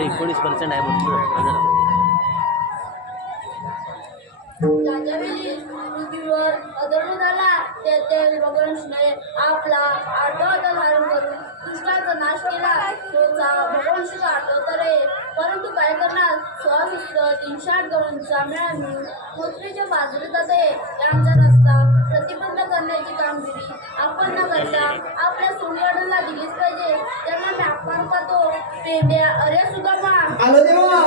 19% आहे म्हणतो. त्याच्यावेळी पृथ्वीवर अधर्म झाला ते भगवान शिवाय आपला आठवता धारण करून दुष्टाचा नाश केला. तोचा भगवान शिव आठवता रे, परंतु काय करणार, 308 गवळींचा मेळा मिळून पृथ्वीच्या बाजूला जाते. यांचा रस्ता प्रतिबंध करण्याची कामगिरी आपण न करता आपल्या सोडीवाड्यांना दिलीच पाहिजे. त्यांना मी आपण पाहतो पेंड्या अरे सुदामा आलो देवा.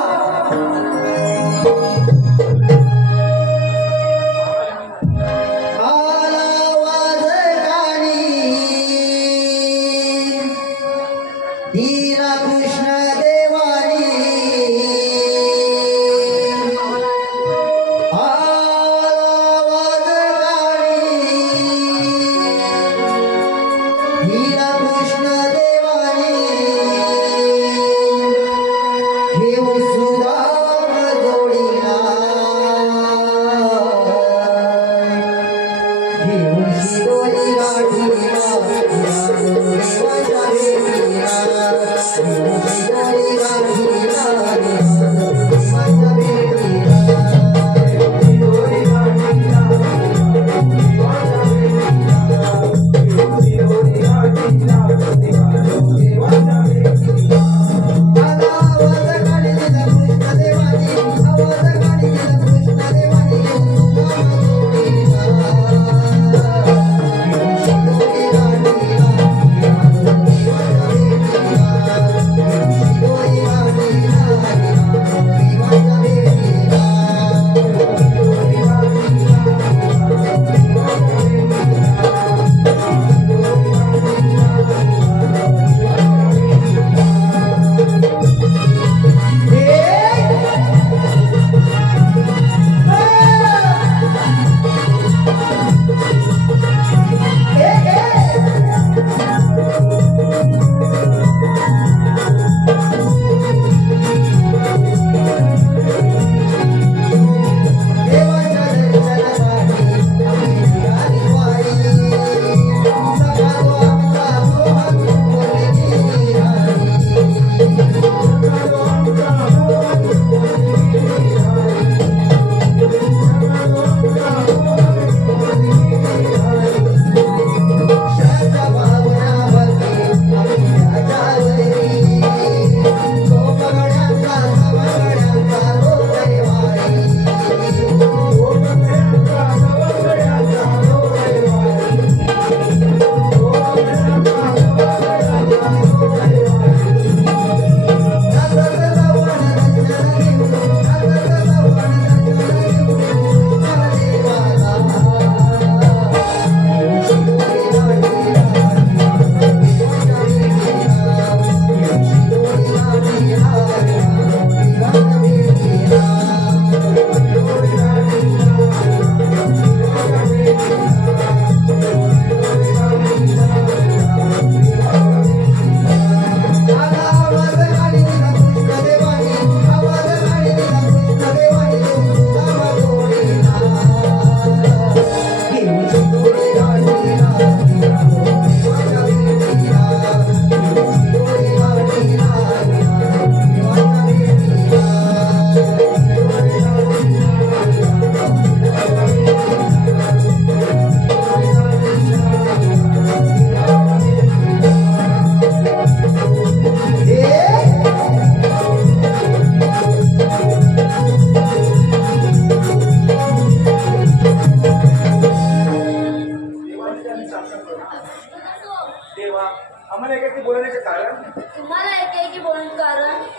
तुम्हाला एकेकी बोलण्याचे कारण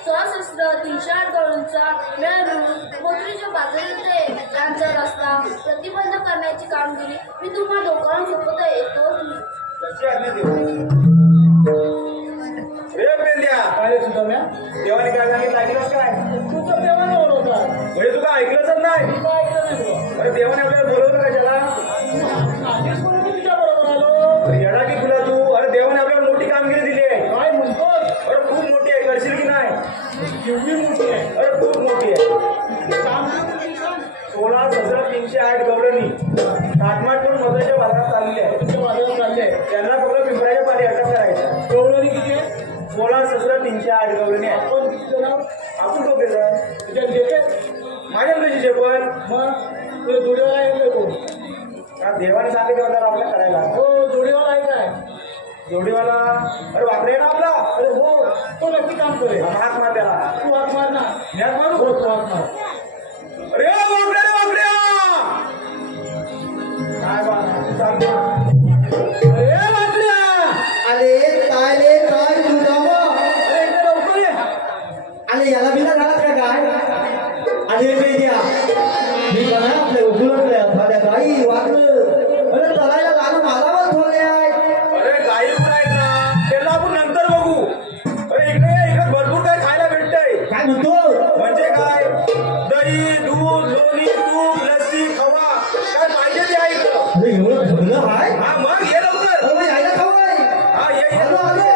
308 गवळींचा मेळ मिळून पृथ्वीच्या बाजूला यांचा रस्ता प्रतिबंध करण्याची कामगिरी मी तुम्हाला डोक्यावर सोपवत आहे. तोच मी देवाने काय सांगितलं ऐकलंच काय? तुझं देवाने बोलवता म्हणजे तुला ऐकलंच नाही. अरे देवाने आपल्याला बोलवलं काय त्याला? तुझ्या बरोबर आलो येडा की तुला तू. अरे देवाने आपल्याला मोठी कामगिरी दिली आहे. काय म्हणतो? अरे खूप मोठी आहे. करशील की नाही? एवढी मोठी आहे? अरे खूप मोठी आहे. 16,308 गवळणी काटमाट करून मजुराच्या बाजारात चालले आहे. त्यांना फक्त पिंपळाच्या पाणी अटक करायचं. गवळणी किती आहे? 16,308. गाडी गवली नाही आपण तिचं नाव आपण तो केलं तुझ्या देते माझ्या कशी शेपण मग तुझ्या जोडीवाला आहे तो का देवाने सांगितलं होतं आपल्या करायला हो जोडीवाला आहे काय जोडीवाला अरे वाकडे ना आपला अरे हो तो नक्की काम करेल हाक मार त्याला तू हात मार ना मी हाक मारू हो तू हात मार अरे वाकडे रे वाकड्या काय बा सांगतो अरे वाकड्या अरे काय रे काय तुझा अरे इकडे लवकर ये अरे याला बिना झालात का काय अरे पेद्या मी बघा आपल्या उघडले आपल्या काही वाटलं अरे चलायला लागून आलावर थोडे अरे गाई उभा आहेत ना त्याला आपण नंतर बघू अरे इकडे भरपूर काय खायला भेटतंय काय म्हणतो म्हणजे काय दही दूध लोणी तूप लस्सी खवा काय पाहिजे ते आहे इकडं अरे एवढं सगळं हाय हा मग ये लवकर अरे यायला खवाय हा ये आलो आलो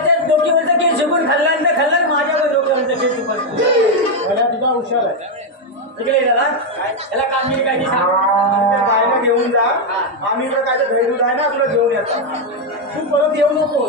त्याच्या डोकीवरचा केस झुकून खाल्ला माझ्या डोक्यावरचा केस झुकून गड्या तुझा हुशार आहे. इकडे त्याला त्याला कामगिरी काय ती सांग. गायला घेऊन जा. आम्ही तर काय घरी दूध आहे ना तुला घेऊन येतात. तू परत येऊ नको.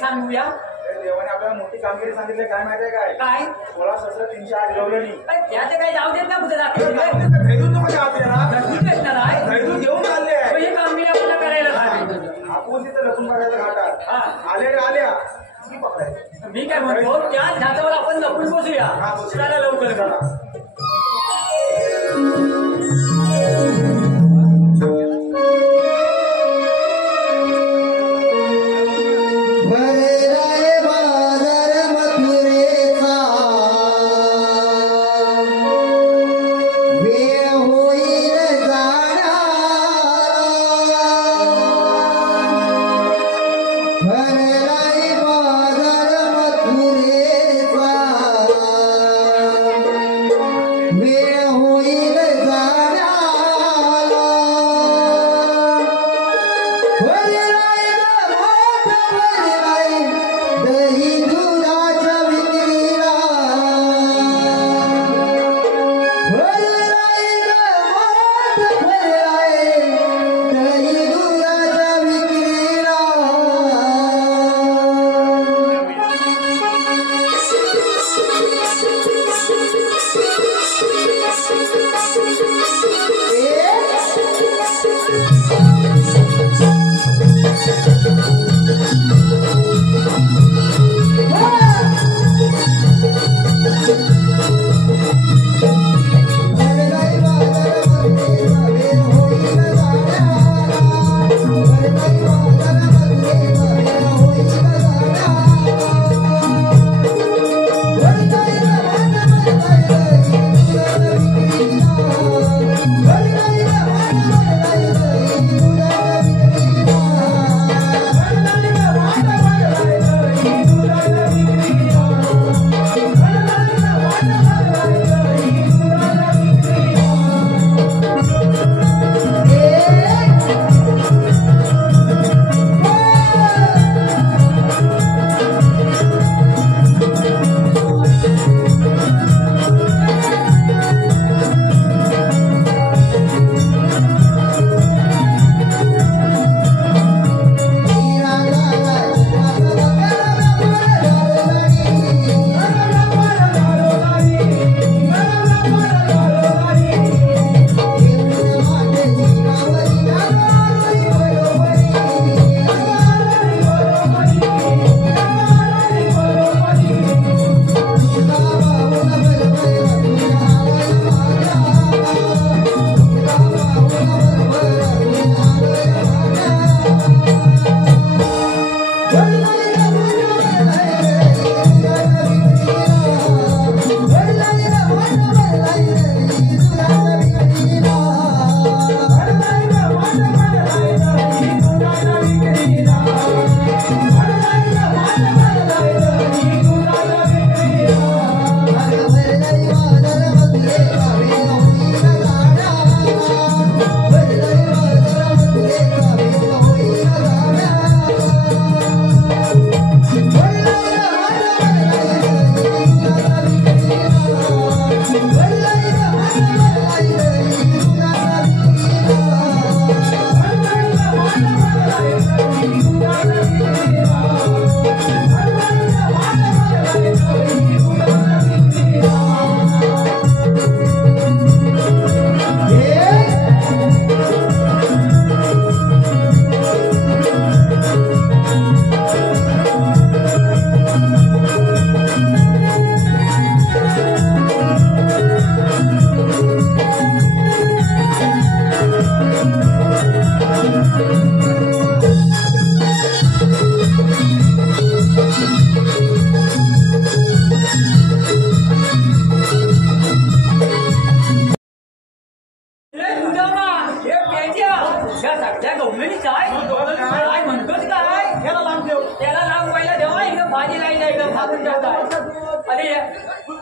सांगूया. देवाने आपल्याला मोठी कामगिरी सांगितली काय माहितीये काय? काय 16,308 गिरवलं त्याचे काही जाऊ देत ना कुठे धैर्य नको आपल्याला धैर्य घेऊन चालले आहे. ही कामगिरी आपल्याला करायला पाहिजे. आपण तिथं लपून बघायला घाटात आल्या की पकडायचं. मी काय म्हणतो त्या झाडावर आपण लपून बसूया. चला लवकर करा.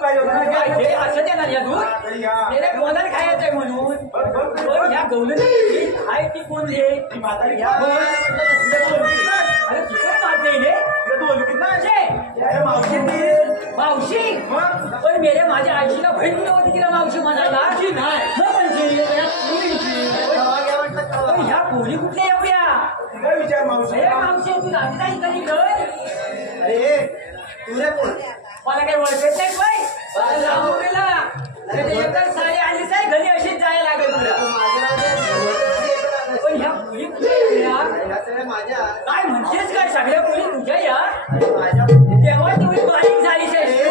पाहिजे होता ना काय हे असं देणार या दूध तरी या. त्याला कोणाला खायचंय म्हणून पण ह्या गवलेली आहे ती कोण आहे ती म्हातारी घ्या. अरे चिकन मारते रे तिला तू ओळखीत नाही? छे! अरे मावशी ती. मावशी मग? पण मेरे माझ्या आईशीला बहीण नव्हती तिला मावशी म्हणायला नाही मग म्हणजे या पोरीची. पण ह्या पोरी कुठल्या एवढ्या तिला विचार मावशी. अरे मावशी तू नाती जाईल कधी कर अरे तू रे कोण मला काही ओळखत नाही बाई मला लांबून गेला अरे एकच साडी आली साय घरी अशीच जायला लागेल तुला पण ह्या पोरी कुठल्या एवढ्या माझ्या काय म्हणतेस काय सगळ्या पोरी तुझ्या या माझ्या तेव्हा तुम्ही बारीक झाली शेजाऱ्यांच्या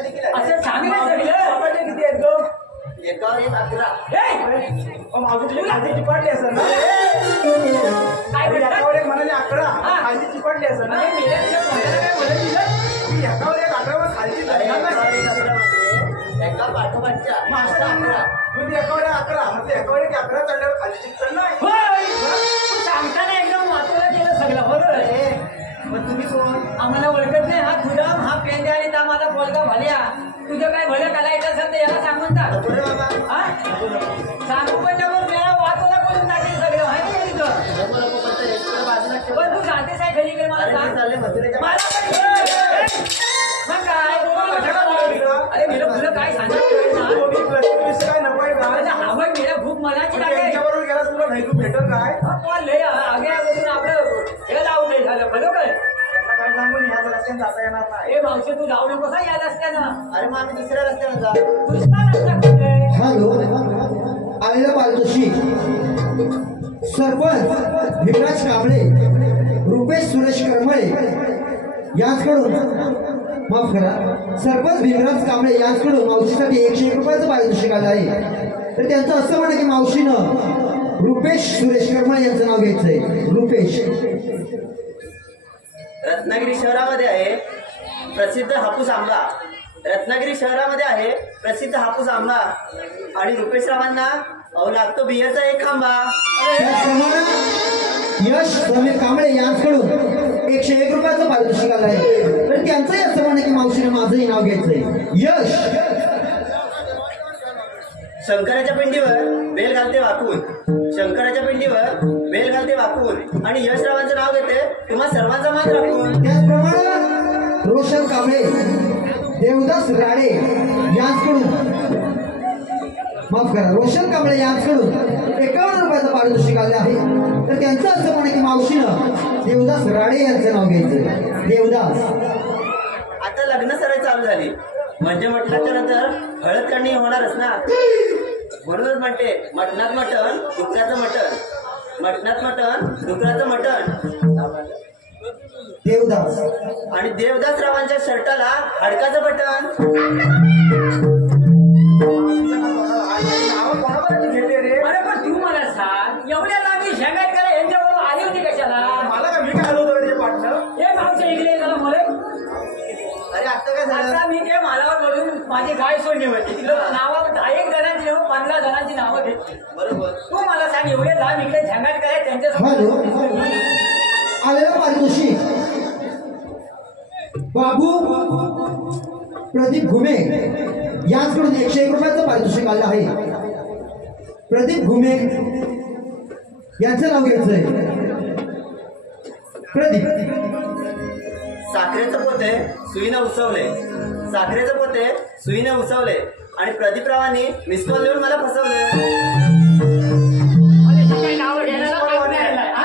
देखील आहे. असं सांगितलं सगळं बाबाचे किती आहेत गं? एकावर एक 11. अहो, मावशी तुला खालची चिपाटली असेल ना? काय अरे, म्हणतात एकावर एक म्हणाले 11. हा. खालची चिपाटली असेल ना? अरे मेल्या तुझ्या तोंडाला काय म्हणत दिलं? ती एकावर एक 11 वर खालची धरणार नाही. एका पाठोपाठच्या मग असं 11. मग ती एकावर एक 11. मग ती एकावर एक 11 चढल्यावर खाली चिपटल नाही. होय. तू सांगताना एकदम वाचवलं केलं सगळं बरोबर मग तुम्ही कोण आम्हाला ओळखत नाही हा तुझा हा पेंडे आणि ता माझा पोलगा भल्या तुझं काय भलं करायचं असेल तर याला सांगून टाक नको रे बाबा हा? सांगू पण नको मेळा वाचवला करून टाकेल सगळं माहिती आहे तुझं नको नको पण ते रेस्टॉरंट बाजूला ठेव. पण तू जातेस आहे घरी इकडे मला अरे सांग मी चालले मथुरेच्या मला पण मग काय अरे मेरा तुला काय सांगत तो मी प्लस काय नको आहे का? हवं मेरा भूक मनाची पण लागेल त्यांच्याबरोबर गेला तुला नाही तू भेटल काय? पण लय आगे अगोदर आपलं हे जाऊ नाही झालं बरोबर त्यांना काय सांगून ह्या रस्त्याने जाता येणार नाही. ए मावशी तू जाऊ नको का या रस्त्यानं अरे मग आम्ही दुसऱ्या रस्त्याने जाऊ. दुसरा रस्ता कुठे आहे? हॅलो आलेला पालतोशी सरपंच भीमराज कांबळे रुपेश सुरेश करमळे यांच्याकडून माफ करा सरपंच भीमराज कांबळे यांच्याकडून मावशीसाठी 101 रुपयाचं पारितोषिक आलं आहे. तर त्यांचं असं म्हणणं की मावशीनं रुपेश सुरेश करमळे यांचं नाव घ्यायचंय. रुपेश रत्नागिरी शहरामध्ये आहे प्रसिद्ध हापूस आंबा. रत्नागिरी शहरामध्ये आहे प्रसिद्ध हापूस आंबा आणि रुपेशरावांना अहो लागतो बियरचा एक खांबा. त्याचप्रमाणे यश समीर कांबळे यांच्याकडून 101 रुपयाचं पारितोषिक आलं आहे. तर त्यांचंही असं म्हणणं की मावशीनं माझंही नाव घ्यायचंय. यश शंकराच्या पिंडीवर बेल घालते वाकून, शंकराच्या पिंडीवर बेल घालते वाकून आणि यशरावांचं नाव घेते तुम्हा सर्वांचा मान राखून. त्याचप्रमाणे रोशन कांबळे देवदास राणे यांच्याकडून माफ करा रोशन कांबळे यांच्याकडून 51 रुपयाचं पारितोषिक आले आहे. तर त्यांचं असं म्हणणं की मावशीनं देवदास राणे यांचं नाव घ्यायचं. देवदास आता लग्न सराई चालू झाली म्हणजे म्हटल्याच्या नंतर हळद काढणी होणारच ना. म्हणूनच म्हणते मटणात मटण डुकराचं मटण, मटणात मटण डुकराचं मटण. देवदास आणि देवदासरावांच्या शर्टाला हाडकाचं बटन. नावं कोणाबरोबर घेते रे? अरे पण तू मला सांग एवढ्या लांबी शेंगाट करा यांच्याबरोबर आली होती कशाला मला का मी काय आलो होतो रे पाटणं? हे मावशी इकडे मला मला अरे आता काय झालं आता मी ते मालावर बोलून माझी गाय सोडली होती तिकडं नावं 1 जणांची 15 जणांची नावं घेतली. बरोबर तू मला सांग एवढे लांब इकडे शेंगाट करा हॅलो त्यांच्यासमोर आलेला पारितोषिक बाबू प्रदीप घुमे यांच्याकडून 101 रुपयाचं पारितोषिक आलं आहे. प्रदीप घुमे यांचं नाव घ्यायचंय. प्रदीप साखरेचं पोते सुईनं उसवले, साखरेचं पोते सुईनं उसवले आणि प्रदीपरावांनी मिस कॉल देऊन मला फसवले. काही नावं घेण्याला काय मिळालंय, हा?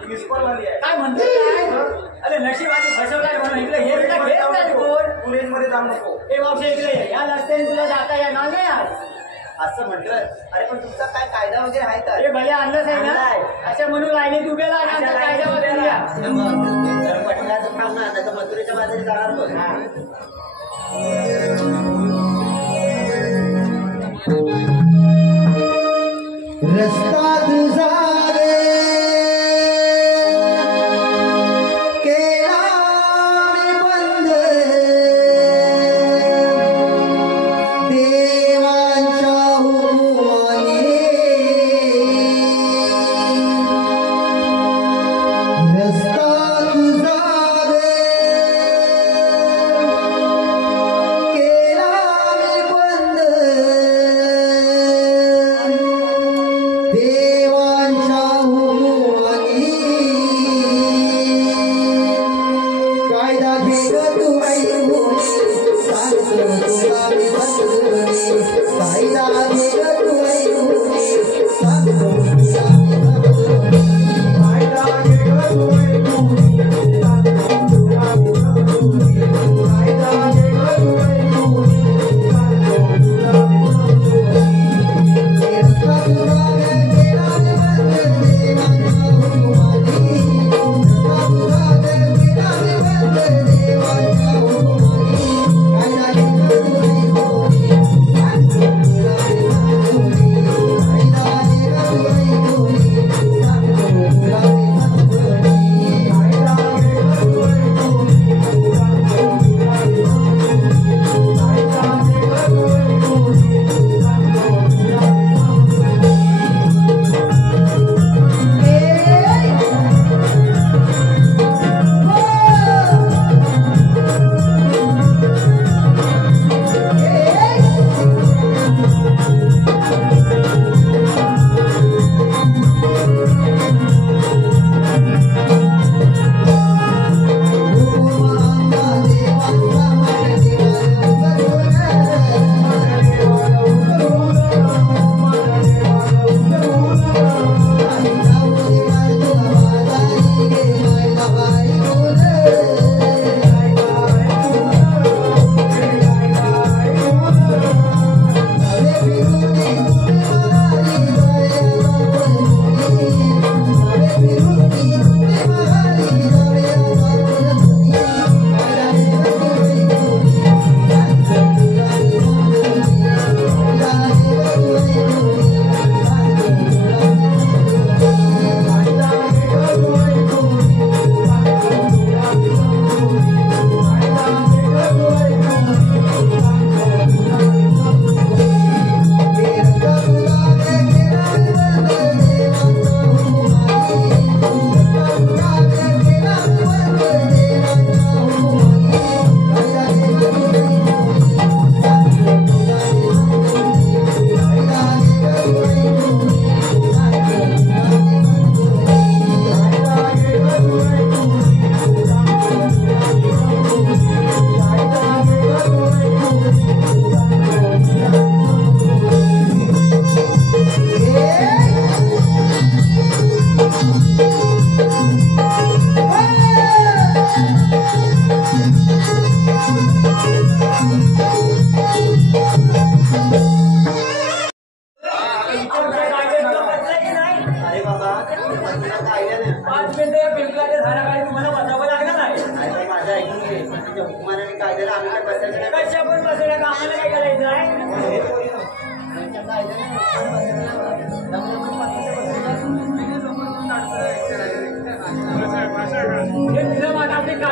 ती मिस कॉल वाली आहे. काय म्हणतो काय अरे नशिबाने फसवलाय म्हणून इकडे हे तुला घेत नाही कोण पुरेजमध्ये जाऊ नको. ए मावशी इकडे ये. या रस्त्याने तुला जाता येणार नाही आज. असं म्हणतोय. अरे पण तुमचा काय कायदा वगैरे आहे का? हे भले आणलंच आहे ना असं म्हणून लाईनीत उभेला आणि आमचा कायदा वगैरे या. जर पटलाचं काम ना तर मथुरेच्या बाजारी जाणार बघ. रस्ता तुझा रे केला मी बंद देवांच्या हुकुमाने. रस्ता तुझा रे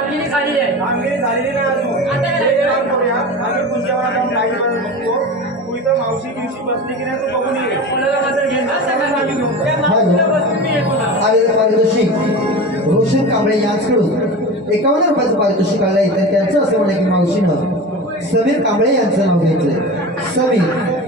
कामगिरी झाली आहे. कामगिरी झालेली नाही अजून. आता काय एक राहिलं? काम करूया, आम्ही पुढच्या वेळा जाऊन काही वेळा बघतो. तू इथं मावशी बिवशी बसली की नाही तू बघून ये. मुलाला मात्र घेऊन जा सगळ्यांना आम्ही घेऊन. त्या मावशीला बसून मी येतो ना. आलेलं पारितोषिक रोशन कांबळे यांच्याकडून 51 रुपयाचं पारितोषिक आलंय. तर त्यांचं असं म्हणणं की मावशीनं समीर कांबळे यांचं नाव घेतलंय. समीर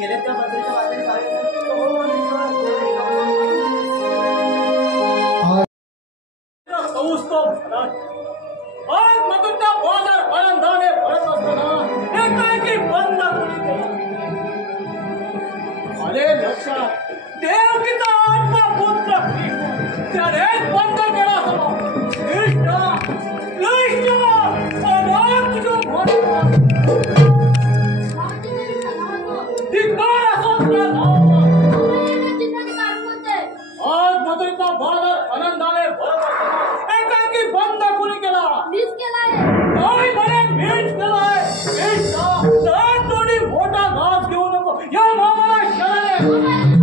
गेलेत का पत्रिका वाचायला सांगितलं? कौस्तुभ आज मधुरता बाजार आनंदाने भरत असताना एकाएकी बंद कोणी केला. आले लक्षात देवकीचा आत्मा पुत्र त्याने बंद केला असावा. आज मधुरता बाजार आनंदाने भरत असताना एकाएकी बंद कोणी केला. मीच केलाय. काय म्हणे मीच केलाय. मीच का? तर थोडी मोठा घास घेऊ नको या मामाला शरण आहे.